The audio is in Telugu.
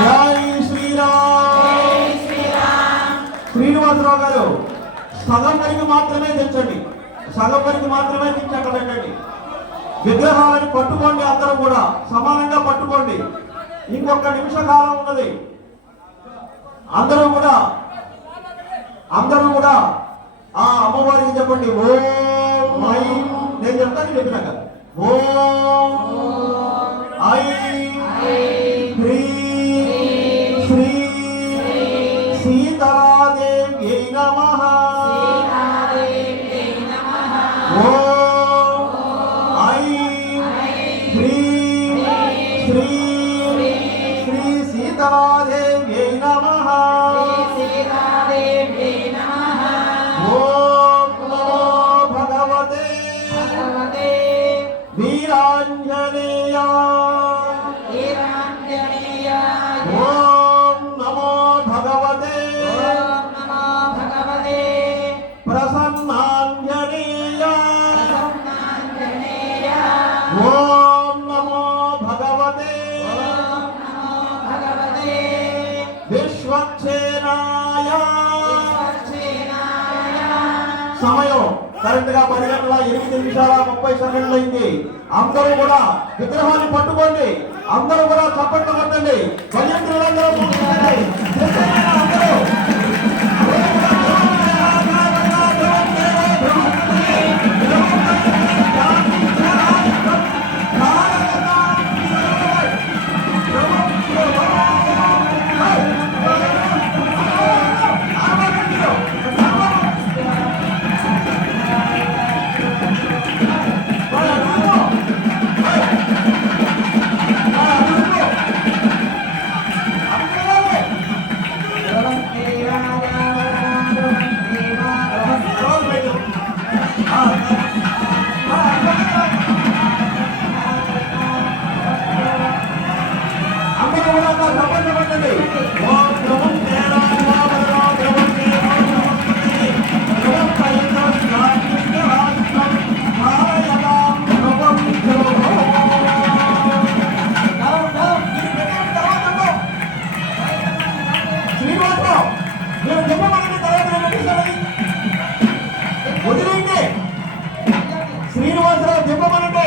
జై శ్రీరామ్. శ్రీనివాసరావు గారు సగం వరకు మాత్రమే తెచ్చండి, సగం వరకు మాత్రమే తెచ్చి అక్కడ పెట్టండి. విగ్రహాలను పట్టుకోండి, అందరూ కూడా సమానంగా పట్టుకోండి. ఇంకొక నిమిష కాలం ఉన్నది. అందరూ కూడా ఆ అమ్మవారికి చెప్పండి ఓం ఐం. నేను చెప్తాను, చెప్పినాక ఓం ఐం హ్రీం శ్రీం సీతాదేవ్యై నమః. ఓం ఐం హ్రీం శ్రీం శ్రీ సీతాదేవ్యై నమః. ఓం నమో భగవతే వీరాంజనేయ. ఓం నమో భగవతే ప్రసన్నాంజనేయ. ఓం నమో భగవతే విశ్వక్షేణాయ. సమయం కరెక్ట్ గా 10:08:30 అయింది. అందరూ కూడా విగ్రహాన్ని పట్టుకోండి, అందరూ కూడా చప్పట్లు కొట్టండి. భజంత్రులందరూ శ్రీనివాసరావు చెప్పమనండి.